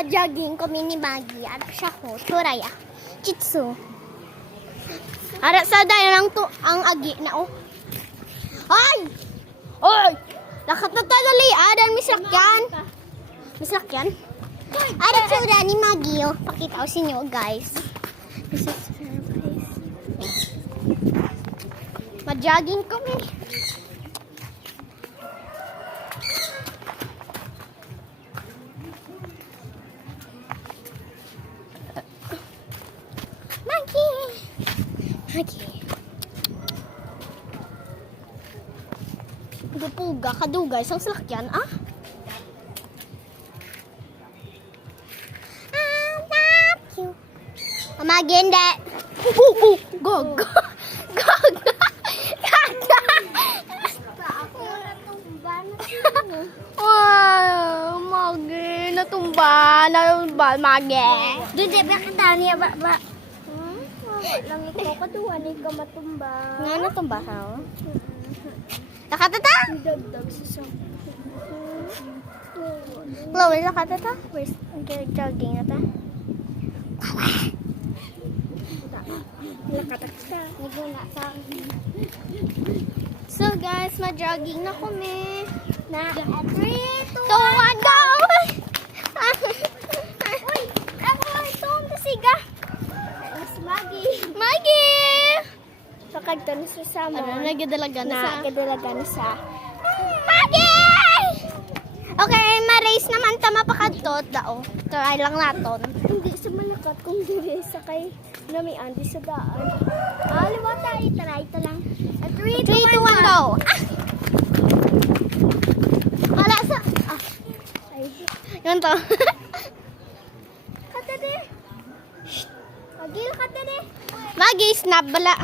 ma-jogging kami ni Maggie. Ano siya ko? Turaya. Chitsu. Ara sa dahil lang to ang agi na oh. Ay! Oy! Lakat na tadali. Adan misakyan. Misakyan? Ara tsura ni Maggie oh. Pakita ko sa inyo guys. This is her place. Ma-jogging kami. Maggie. Dupuga, kadugay, isang salakyan, ah? I love you. Maggie, hindi. Gog. Gog. Wow, Maggie, natumba, Maggie. Doon di ba katanya ba? Lang ikaw kaduhan, ikaw matumba. Nga natumba ka, oh. Nakatata? Dagdag sa Chloe, nakatata? Where's jogging na ta? nakatakta. Naguna sa So guys, ma-jogging na kami. Na 3, 2, 1, go! Uy! Ako ito ang kasiga. Mas Maggie. Maggie! Pakagto na sa sama. Ano, nagdalaga na sa... Nagdalaga na sa. Maggie! Okay, ma-race naman ta mapakadtot dao. Try lang naton. Hindi sa malakat kung dili sa kay nami andi sa daan. Liwata try ito lang. 3, 3, 2, 1, go! Wala sa... Ay, Yun to. katade. Agil katade. Maggie, snap bala.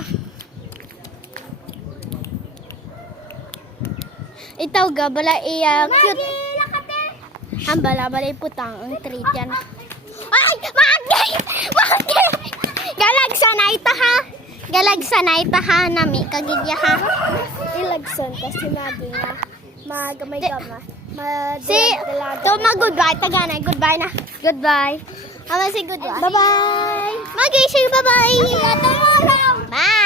Itaw ga bala iya cute. Magil kate. Ang bala putang ang treat yan. Ay! Maggie! Maggie! Galag sanay ta ha. Galag sanay ta ha nami kagidya ha. Ilagson kasi Maggie nga. Magamay gama. Si, to mag-goodbye. Taganay. Goodbye na. Goodbye. Ama si goodbye. Bye-bye. Maggie, say bye-bye. Bye.